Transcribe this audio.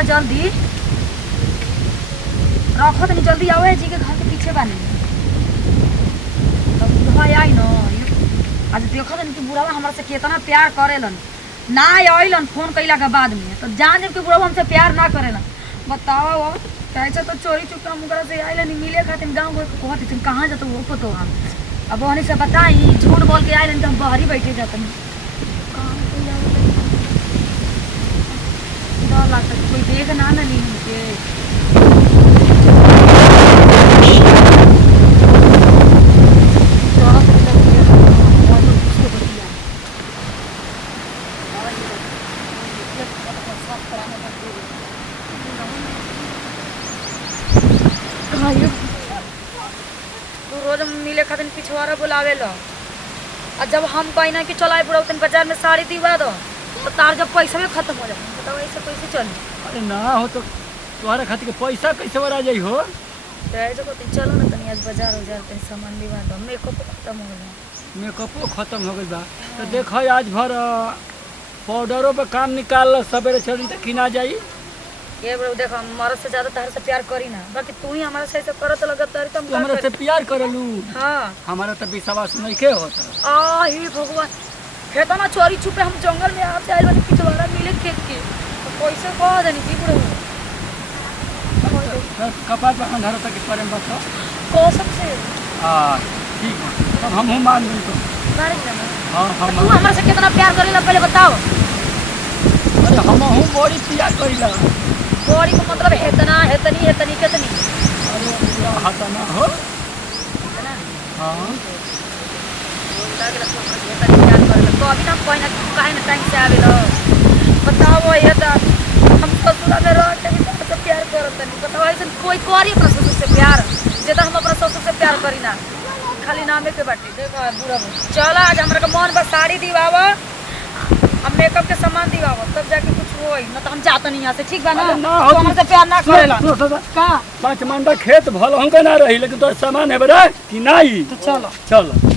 आवा जल्दी रखो तनी जल्दी आओ जी के घर के पीछे बानी तब बुढ़वा आई न आज देखो तनी कि बुढ़वा हमरा से कितना प्यार करेलन ना आइलन फोन कइला के बाद में तो जान जब कि बुढ़वा हमसे प्यार ना करेलन बताओ वो कैसे तो चोरी चुपका मुकरा से आइलन मिले खातिर गांव घर कहत तुम कहां जातो वो पतो हम अब वहनी से बताई झूठ बोल के आइलन तो हम बाहर ही बैठे जातन डर लगता कोई देख ना ना ली हमके तू रोज मिले खातिर पिछवाड़ा बुलावे लो और जब हम कहना कि चलाए पूरा उतन बाजार में साड़ी दिवा दो तो तार जब पैसा भी खत्म हो जाए बताओ ऐसे कैसे चली अरे ना हो तो तुम्हारे खातिर के पैसा कैसे बरा जाई हो ऐसे को चलो ना तनी आज बाजार हो जाते सामान दिवा दो मेकअप खत्म हो गया मेकअपो खत्म हो गई बा तो देखो आज भर पाउडरों पे काम निकाल सवेरे चली तो किना जाई ये बड़ो देखो मर्द से ज्यादा तार से प्यार करी ना बाकी तू ही हमारा से करत लगत तारी तुम तू हमरा से प्यार करलू हां हमारा तो विश्वास नहीं के होता आ हे भगवान खेता ना चोरी छुपे हम जंगल में आपसे आइल बानी पिछवाड़ा मिले खेत के तो कैसे कह देनी की बड़ो कपाल पर अंधारा तक इस बारे में बताओ कसम से हां ठीक है अब हम मान ली तो मारे ना हां हम तू हमरा से कितना प्यार करेला पहले बताओ अरे हम बड़ी प्यार करीला बॉडी का मतलब हेतना हेतनी हेतनी कितनी अरे हाथ ना हो ना हां लागला तो हेतनी प्यार करेला तो अभी ना कोई ना काहे ना टाइम से आवेलो बताओ ये तो हम ससुरा में रह के भी तो प्यार करत नहीं बताओ ऐसे कोई करी अपना ससुर से प्यार जेता हम अपना ससुर से प्यार करी ना खाली नामे के बाटे देखो बुरा चल आज हमरा के मन बस साड़ी दिवावा हम मेकअप के सामान दिवावा तब जाके कुछ होई ना तो हम जात नहीं यहाँ से ठीक बा ना ना तो हो हमसे प्यार ना करेला का 5 मंडा खेत भल हमके ना रही लेकिन तो सामान है बड़ा कि नहीं तो चलो चलो